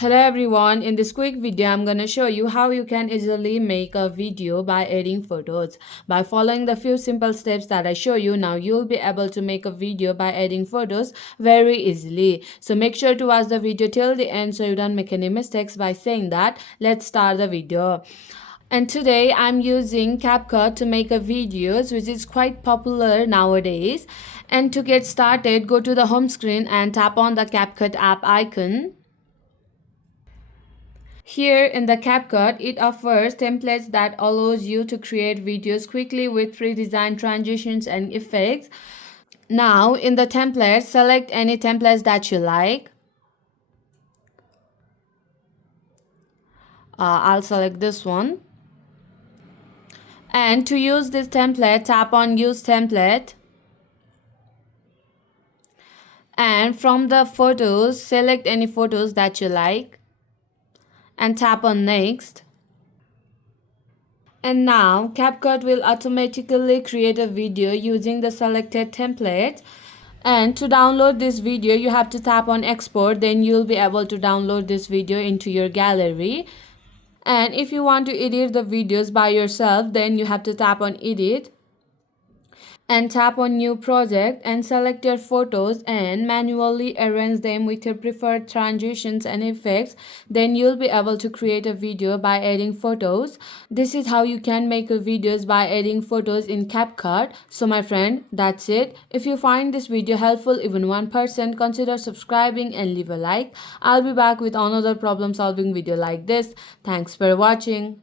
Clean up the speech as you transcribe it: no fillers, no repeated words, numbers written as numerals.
Hello everyone, in this quick video I'm gonna show you how you can easily make a video by adding photos. By following the few simple steps that I show you, now you'll be able to make a video by adding photos very easily. So make sure to watch the video till the end so you don't make any mistakes. By saying that, let's start the video. And today I'm using CapCut to make a videos, which is quite popular nowadays. And to get started, go to the home screen and tap on the CapCut app icon. Here in the CapCut, it offers templates that allows you to create videos quickly with pre-designed transitions and effects. Now, in the template, select any templates that you like. I'll select this one. And to use this template, tap on Use Template. And from the photos, select any photos that you like. And tap on Next. And now CapCut will automatically create a video using the selected template. And to download this video, you have to tap on Export. Then you'll be able to download this video into your gallery. And if you want to edit the videos by yourself, then you have to tap on Edit and tap on New Project and select your photos and manually arrange them with your preferred transitions and effects. Then you'll be able to create a video by adding photos. This is how you can make videos by adding photos in CapCut. So my friend, that's it. If you find this video helpful even 1%, consider subscribing and leave a like. I'll be back with another problem solving video like this. Thanks for watching.